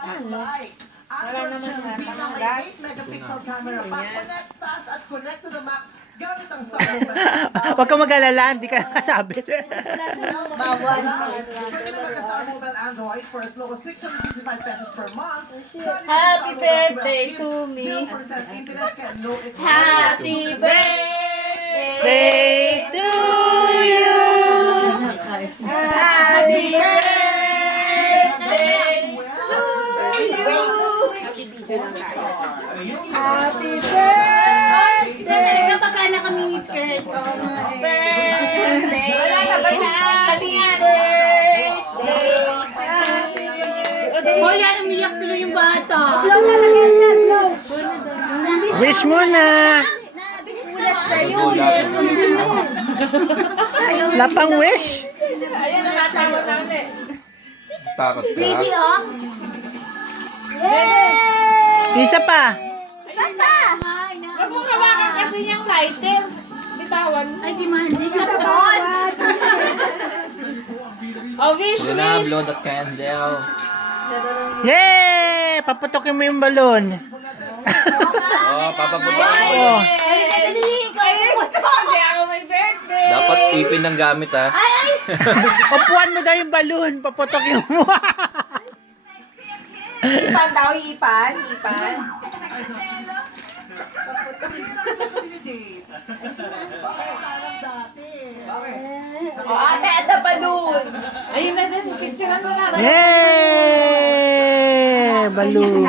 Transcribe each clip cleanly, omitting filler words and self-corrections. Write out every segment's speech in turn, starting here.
Ano? Wala naman sa gas. Huwag ka mag-alala, hindi ka nakasabi. Bawal. Happy birthday to me. Happy birthday Day to you. Happy birthday Happy birthday. Kapag na kami skirt. Birthday. Happy birthday. Oh, yan, umiyak tuloy yung bata. Wish mo na. Ulat sa'yo. Lapang wish. Ayun, nakatawa namin. Takot ka? Baby, oh. Isa pa. Huwag mo hawakan kasi yung lighter. Bitawan mo. Ay, di man. Di ka sabon. Oh, wish, Yun na, wish. blow the candle. Yay! Paputokin mo yung balon. Oh, papabuto ko. Oh. Hindi ako may birthday. Dapat ipin ng gamit ha. Upuan mo daw yung balon. Paputokin mo. Ipan daw, ipan. Ipan. Oh, ate, at the balloon. Ayun na din, picture mo na. Yay! Balon.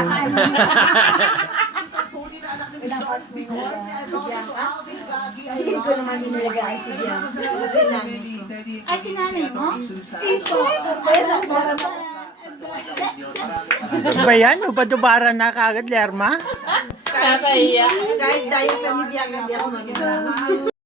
Hindi ko naman inilagay si Bianca. Si nanay ko. Ay, si nanay mo? Ano ba yan? Ubadubaran na kagad, Lerma? Kakahiya. Kahit dayo kami Bianca, hindi ako mamaya.